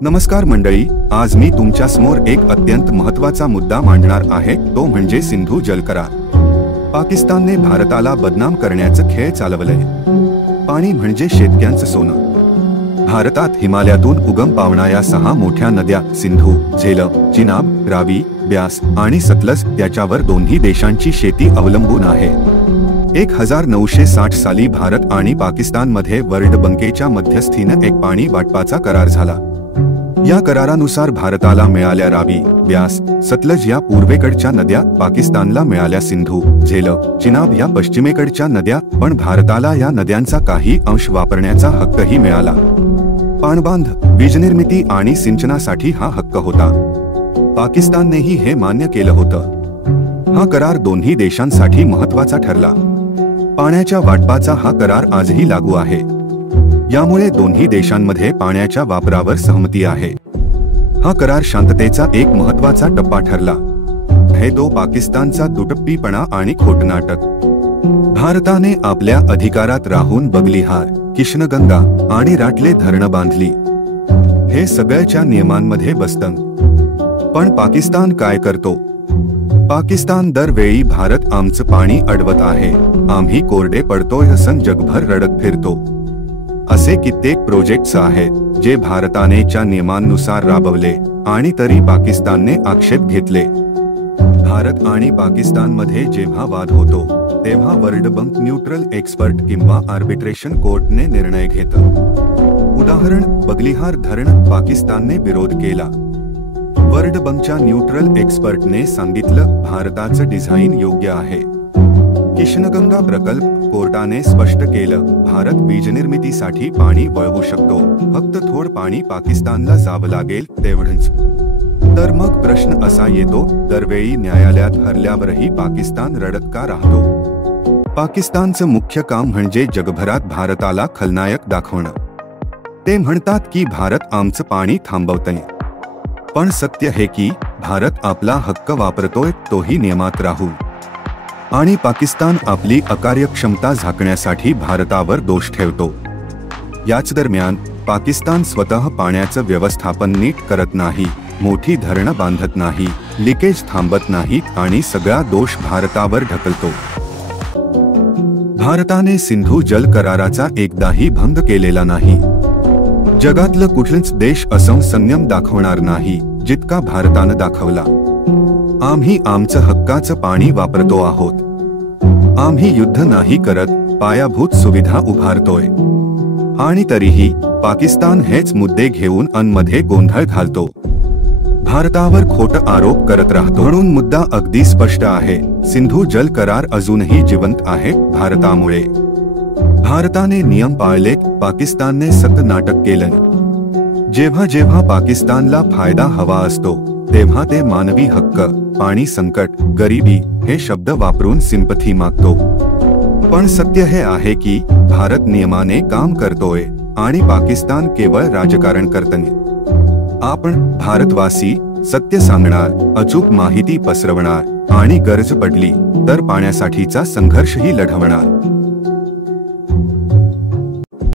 नमस्कार मंडळी, आज मी तुमच्या समोर एक अत्यंत महत्त्वाचा मुद्दा मांडणार आहे, तो म्हणजे सिंधू जल करार। पाकिस्तानने भारताला बदनाम करण्याचं खेळ चालवलंय। पाणी म्हणजे शेतकऱ्यांचं सोनं। भारतात हिमालयातून उगम पावणाऱ्या 6 मोठ्या नद्या सिंधू, झेलम, चिनाब, रावी, ब्यास आणि सतलज त्याच्यावर दोन्ही देशांची शेती अवलंबून आहे। 1960 साली भारत आणि पाकिस्तानमध्ये वर्ल्ड बँकेच्या मध्यस्थीने एक पाणी वाटपाचा करार झाला। या करारानुसार भारताला मिळाल्या रावी, ब्यास, सतलज या पूर्वेकडच्या नद्या, पाकिस्तानला मिळाल्या सिंधू, झेलम, चिनाब या पश्चिमेकडच्या नद्या, पण भारताला या नद्यांचा काही अंश वापरण्याचा हक्कही मिळाला। पाणबांध, वीजनिर्मिती आणि सिंचनासाठी हा हक्क होता। पाकिस्ताननेही हे मान्य केलं होतं। हा करार दोन्ही देशांसाठी महत्त्वाचा ठरला। पाण्याच्या वाटपाचा हा करार आजही लागू आहे। यामुळे दोन्ही देशांमध्ये पाण्याच्या वापरावर सहमती आहे। हा करार शांततेचा एक महत्त्वाचा टप्पा ठरला। हे तो पाकिस्तानचा दुटप्पीपणा आणि खोटनाटक। भारताने आपल्या अधिकारात राहून बगलिहार, कृष्णगंगा आणि राटले धरणं बांधली। हे सगळ्याच्या नियमांमध्ये बसतं। पण पाकिस्तान काय करतो? पाकिस्तान दरवेळी भारत आमचं पाणी अडवत आहे, आम्ही कोरडे पडतोय असं जगभर रडत फिरतो। असे कित्येक प्रोजेक्ट्स आहेत जे भारताने च्या नियमांनुसार राबवले आणि तरी पाकिस्तानने आक्षेप घेतले। भारत आणि पाकिस्तानमध्ये जेव्हा वाद होतो तेव्हा वर्ल्ड बँक न्यूट्रल एक्सपर्ट किंवा आर्बिट्रेशन कोर्टने निर्णय घेतं। उदाहरण, बगलिहार धरण पाकिस्तानने विरोध केला। वर्ल्ड बँकच्या न्यूट्रल एक्सपर्टने सांगितलं भारताचं डिझाईन योग्य आहे। कृष्णगंगा प्रकल्प कोर्टाने स्पष्ट केलं, भारत वीजनिर्मितीसाठी पाणी वळवू शकतो, फक्त थोडं पाणी पाकिस्तानला जावं लागेल तेवढंच। तर मग प्रश्न असा येतो, दरवेळी न्यायालयात हरल्यावरही पाकिस्तान रडत का राहतो? पाकिस्तानचं मुख्य काम म्हणजे जगभरात भारताला खलनायक दाखवणं। ते म्हणतात की भारत आमचं पाणी थांबवतंय, पण सत्य हे की भारत आपला हक्क वापरतोय, तोही नियमात राहू। आणि पाकिस्तान आपली अकार्यक्षमता झाकण्यासाठी भारतावर दोष ठेवतो। याच दरम्यान पाकिस्तान स्वतः पाण्याचं व्यवस्थापन नीट करत नाही, मोठी धरणं बांधत नाही, लिकेज थांबत नाहीत आणि सगळा दोष भारतावर ढकलतो। भारताने सिंधू जल कराराचा एकदाही भंग केलेला नाही। जगातलं कुठलाच देश असं संयम दाखवणार नाही जितका भारतानं दाखवला। आम्ही आमचं हक्काचं पाणी वापरतो आहोत। आम्ही युद्ध नाही करत, पायाभूत सुविधा उभारतोय। आणि तरीही पाकिस्तान हेच मुद्दे घेऊन मध्ये गोंधळ घालतो, भारतावर खोटं आरोप करत राहतो। म्हणून मुद्दा अगदी स्पष्ट आहे, सिंधू जल करार अजूनही जिवंत आहे भारतामुळे। भारताने नियम पाळलेत, पाकिस्तानने सत्य नाटक केलं। जेव्हा जेव्हा पाकिस्तानला फायदा हवा असतो तेव्हा ते मानवी हक्क, पाणी संकट, गरिबी हे शब्द वापरून सिंपथी मागतो। पण सत्य हे आहे की भारत नियमाने काम करतोय आणि पाकिस्तान केवळ राजकारण करतोय। आपण भारतवासी सत्य सांगणार, अचूक माहिती पसरवणार आणि गरज पडली तर पाण्यासाठीचा संघर्षही लढवणार।